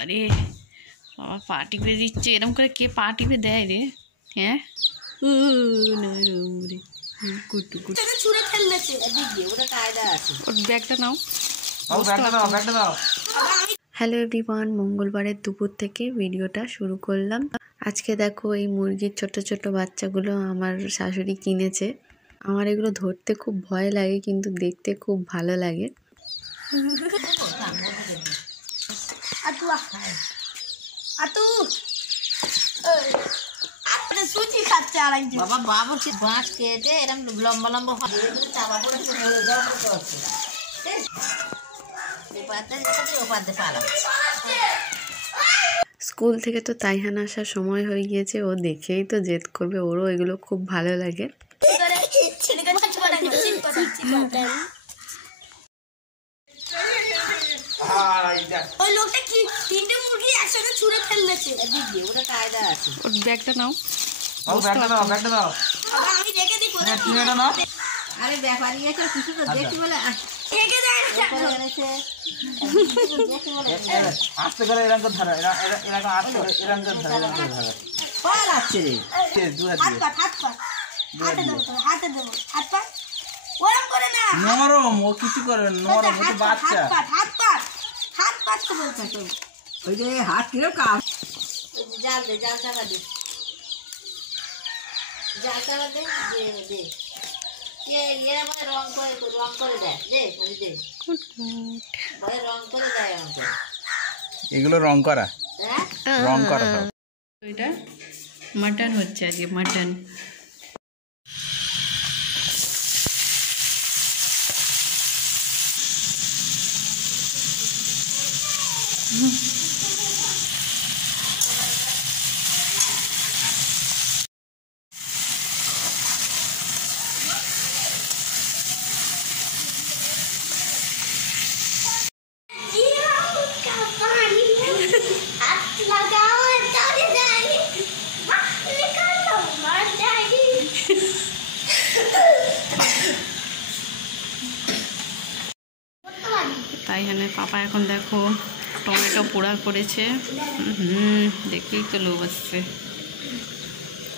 আরে বাবা পা টিপে দিচ্ছে, এরকম করে কে পা টিপে দেয় রে? হ্যাঁ ওর ব্যাগটা নাও। হ্যালো এভরিওয়ান, মঙ্গলবারের দুপুর থেকে ভিডিওটা শুরু করলাম। আজকে দেখো এই মুরগির ছোট ছোট বাচ্চাগুলো আমার শাশুড়ি কিনেছে। আমার এগুলো ধরতে খুব ভয় লাগে, কিন্তু দেখতে খুব ভালো লাগে। বাবা বাবু বাঁশ কেটে এরকম লম্বা লম্বা চাপা পড়ে স্কুল থেকে তো তাইহান আসার সময় হয়ে গিয়েছে, ও দেখেই তো জেদ করবে, ওরও এগুলো খুব ভালো লাগে। ওই লোকটা কি তিনটে মুরগি একসাথে ছুঁড়ে ফেললেছে। ওটা কায়দা আছে। ওর ব্যাগটা নাও। আমি রেখে দিই কোথায় আরে ব্যাপারই আছে কিছু তো দেখি বলে রেখে দেয় আস্তে করে এরকম ধরো, এরকম আস্তে করে এরকম ধরো, এরকম ধরো পার আছে রে হাত পা হাতে দেবো হাত পা ওরকম করে না নরম, ও কিছু করবে নরম, ও তো বাচ্চা। হাত পাততে বলছে তো ওই যে হাত কিরো কাজ জাল দে, জাল চাপা দে, জাল চাপা দে, দে এরা মানে রং করে দেয়, দে ওই দে বলে রং করে দেয় আমাকে। এগুলো রং করা, হ্যাঁ রং করা সব। এটা মাটন হচ্ছে আজকে, মাটন। তাইহানের পাপা এখন দেখো টমেটো পোড়া করেছে, দেখেই তো লোভ আসছে।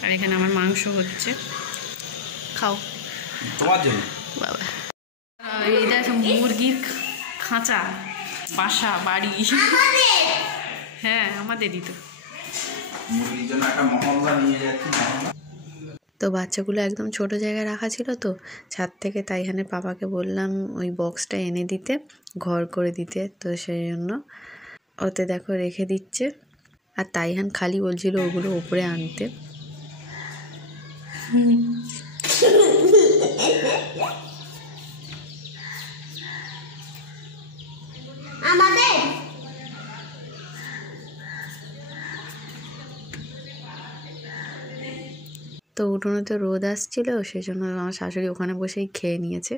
আর এখানে আমার মাংস হচ্ছে, খাও তোমার জন্য বাবা। এই দেখো মুরগির খাঁচা, বাসা, বাড়ি। হ্যাঁ আমাদেরই তো। মুরগির জন্য একটা মহল্লা নিয়ে যাচ্ছি। তো বাচ্চাগুলো একদম ছোট জায়গায় রাখা ছিল, তো ছাদ থেকে তাইহানের পাপাকে বললাম ওই বক্সটা এনে দিতে, ঘর করে দিতে, তো সেই জন্য ওতে দেখো রেখে দিচ্ছে। আর তাইহান খালি বলছিল ওগুলো উপরে আনতে। আমাদের তো উঠোনেতে রোদ আসছিল, সেই জন্য আমার শাশুড়ি ওখানে বসেই খেয়ে নিয়েছে।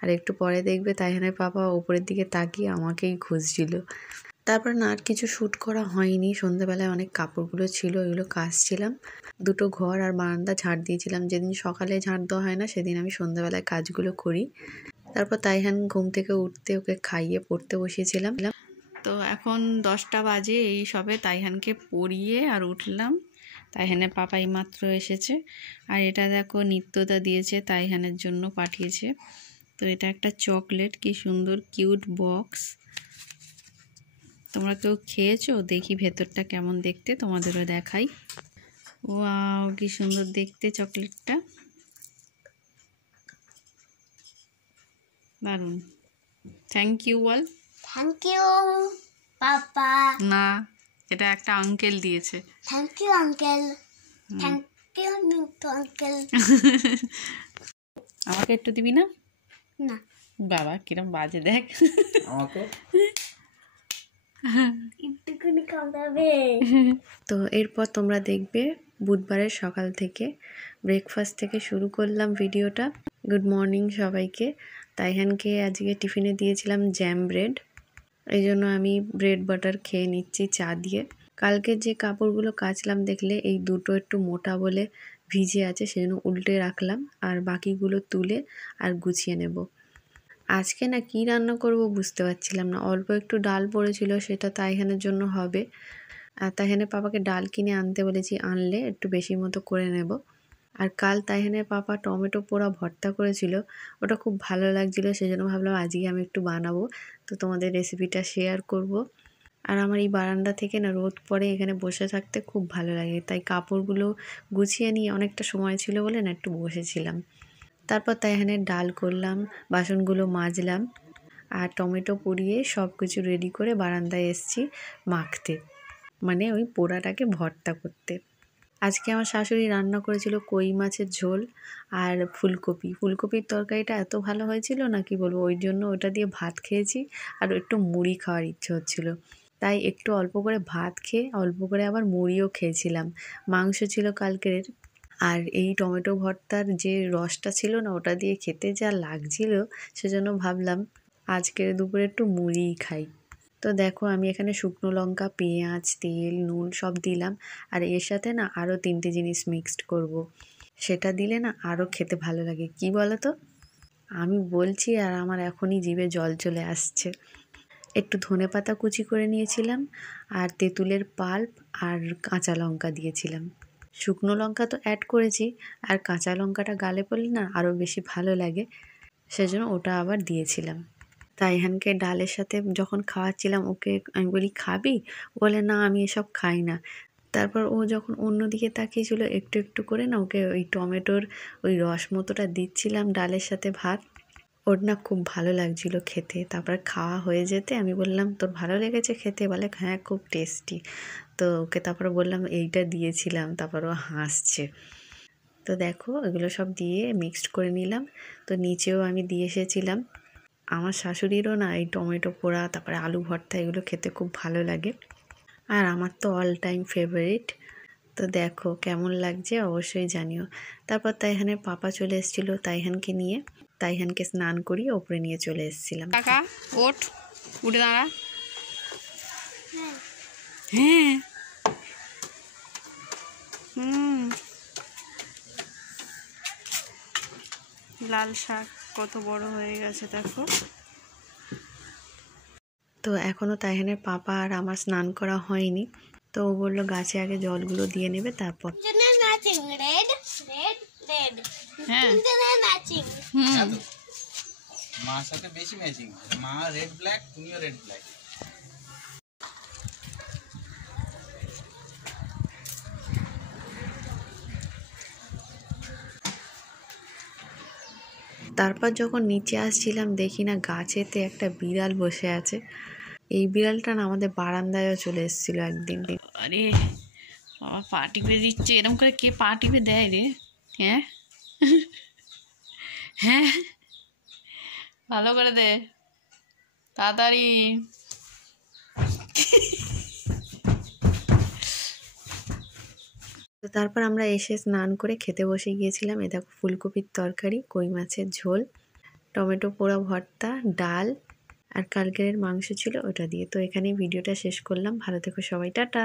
আর একটু পরে দেখবে তাইহানের পাপা উপরের দিকে তাকিয়ে আমাকেই খুঁজছিল। তারপর না আর কিছু শ্যুট করা হয়নি। সন্ধ্যাবেলায় অনেক কাপড়গুলো ছিল, ওইগুলো কাচছিলাম। দুটো ঘর আর বারান্দা ঝাড় দিয়েছিলাম। যেদিন সকালে ঝাড় দেওয়া হয় না, সেদিন আমি সন্ধ্যাবেলায় কাজগুলো করি। তারপর তাইহান ঘুম থেকে উঠতে ওকে খাইয়ে পড়তে বসিয়েছিলাম। তো এখন 10টা বাজে, এই সবে তাইহানকে পড়িয়ে আর উঠলাম। তাইহানের পাপা এই মাত্র এসেছে। আর এটা দেখো নিত্যদা দিয়েছে, তাইহানের জন্য পাঠিয়েছে। তো এটা একটা চকলেট, কি সুন্দর কিউট বক্স। তোমরা কেউ খেয়েছো? দেখি ভেতরটা কেমন দেখতে, তোমাদেরও দেখাই। ওয়াও কি সুন্দর দেখতে চকলেটটা, দারুণ। থ্যাংক ইউ বল। থ্যাংক ইউ পাপা। না, এটা একটা আঙ্কেল দিয়েছে। Thank you uncle. Thank you uncle. আমাকে একটু দিবি না? না বাবা কিরম বাজে দেখ। আমাকে একটুখানি খাওয়াবে। তো এরপর তোমরা দেখবে বুধবারের সকাল থেকে ব্রেকফাস্ট থেকে শুরু করলাম ভিডিওটা। গুড মর্নিং সবাইকে। তাইহানকে আজকে টিফিনে দিয়েছিলাম জ্যাম ব্রেড, এই জন্য আমি ব্রেড বাটার খেয়ে নিচ্ছি চা দিয়ে। কালকে যে কাপড়গুলো কাচলাম দেখলে এই দুটো একটু মোটা বলে ভিজে আছে, সেজন্য উল্টে রাখলাম, আর বাকিগুলো তুলে আর গুছিয়ে নেব। আজকে না কি রান্না করব বুঝতে পারছিলাম না। অল্প একটু ডাল পড়েছিল, সেটা তাইহানের জন্য হবে। আর তাইহানের পাপাকে ডাল কিনে আনতে বলেছি, আনলে একটু বেশি মতো করে নেব। আর কাল তাইহানের পাপা টমেটো পোড়া ভর্তা করেছিল, ওটা খুব ভালো লাগছিলো, সেজন্য ভাবলাম আজকে আমি একটু বানাবো, তো তোমাদের রেসিপিটা শেয়ার করব। আর আমার এই বারান্দা থেকে না রোদ পড়ে, এখানে বসে থাকতে খুব ভালো লাগে, তাই কাপড়গুলো গুছিয়ে নিয়ে অনেকটা সময় ছিল বলে না একটু বসেছিলাম। তারপর তাইহানের ডাল করলাম, বাসনগুলো মাজলাম, আর টমেটো পুড়িয়ে সব কিছু রেডি করে বারান্দায় এসেছি মাখতে, মানে ওই পোড়াটাকে ভর্তা করতে। আজকে আমার শাশুড়ি রান্না করেছিল কই মাছের ঝোল আর ফুলকপির তরকারিটা এত ভালো হয়েছিল না কি বলবো, ওই জন্য ওটা দিয়ে ভাত খেয়েছি। আর একটু মুড়ি খাওয়ার ইচ্ছে হচ্ছিল, তাই একটু অল্প করে ভাত খেয়ে অল্প করে আবার মুড়িও খেয়েছিলাম। মাংস ছিল কালকের, আর এই টমেটো ভর্তার যে রসটা ছিল না, ওটা দিয়ে খেতে যা লাগছিল, সেজন্য ভাবলাম আজকের দুপুরে একটু মুড়িই খাই। তো দেখো আমি এখানে শুকনো লঙ্কা, পেঁয়াজ, তেল, নুন সব দিলাম। আর এর সাথে না আরও 3টে জিনিস মিক্সড করব। সেটা দিলে না আরও খেতে ভালো লাগে। কি বলো তো, আমি বলছি আর আমার এখনই জিভে জল চলে আসছে। একটু ধনেপাতা কুচি করে নিয়েছিলাম, আর তেঁতুলের পাল্প আর কাঁচা লঙ্কা দিয়েছিলাম। শুকনো লঙ্কা তো অ্যাড করেছি, আর কাঁচা লঙ্কাটা গালে পড়লে না আরও বেশি ভালো লাগে, সেজন্য ওটা আবার দিয়েছিলাম। তাইহানকে ডালের সাথে যখন খাওয়াচ্ছিলাম, ওকে আমি বলি খাবি, বলে না আমি এসব খাই না। তারপর ও যখন অন্যদিকে তাকিয়েছিল, একটু একটু করে না ওকে ওই টমেটোর ওই রস মতোটা দিচ্ছিলাম ডালের সাথে ভাত। ওর না খুব ভালো লাগছিল খেতে। তারপর খাওয়া হয়ে যেতে আমি বললাম, তোর ভালো লেগেছে খেতে? বলে হ্যাঁ খুব টেস্টি। তো ওকে তারপরে বললাম এইটা দিয়েছিলাম, তারপর ও হাসছে। তো দেখো এগুলো সব দিয়ে মিক্সড করে নিলাম। তো নিচেও আমি দিয়ে এসেছিলাম। আমার শাশুড়িরও না এই টমেটো পোড়া, তারপরে আলু ভর্তা এগুলো খেতে খুব ভালো লাগে, আর আমার তো অল টাইম ফেভারিট। তো দেখো কেমন লাগছে অবশ্যই জানিও। তারপর তাইহানের পাপা চলে এসেছিলো তাইহানকে নিয়ে, তাইহানকে স্নান করিয়ে ওপরে নিয়ে চলে এসেছিলাম। কাকা ওঠ, উঠে দাঁড়া। হ্যাঁ লাল শাক কত বড় হয়ে গেছে দেখো। তো এখনও তাইহানের পাপা আর আমার স্নান করা হয়নি, তো ও বললো গাছে আগে জলগুলো দিয়ে নেবে তারপর। হ্যাঁ মার সাথে বেশি ম্যাচিং, মা রেড ব্ল্যাক, তুমিও রেড ব্ল্যাক। তারপর যখন নিচে আসছিলাম, দেখি না গাছেতে একটা বিড়াল বসে আছে। এই বিড়ালটা না আমাদের বারান্দায়ও চলে এসেছিলো একদিন। আরে বাবা, পা টিপে দিচ্ছে, এরকম করে কে পা টিপে দেয় রে? হ্যাঁ হ্যাঁ ভালো করে দে তাড়াতাড়ি। তো তারপর আমরা এসে স্নান করে খেতে বসে গিয়েছিলাম। এ দেখো ফুলকপির তরকারি, কই মাছের ঝোল, টমেটো পোড়া ভর্তা, ডাল, আর কালকের মাংস ছিল ওটা দিয়ে। তো এখানেই ভিডিওটা শেষ করলাম। ভালো থেকো সবাই, টাটা।